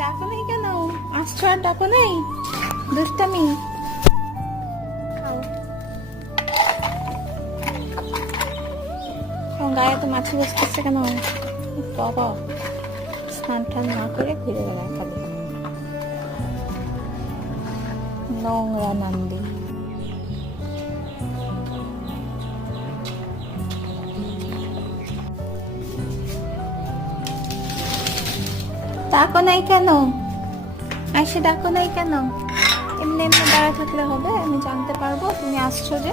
ডাকো নেই কেন? আসছো আর ডাকো নেই? দুষ্টামি। খাও। গায়ে তো মাছি বসতেছে কেন? বাবা, স্নান টান না করে ঘুরে বেড়ায় খাবে। নোংরা নান্দি। ডাকো নাই কেন? ডাকো নাই কেন? এমনি এমনি দাঁড়া থাকলে হবে? আমি জানতে পারবো তুমি আসছো যে।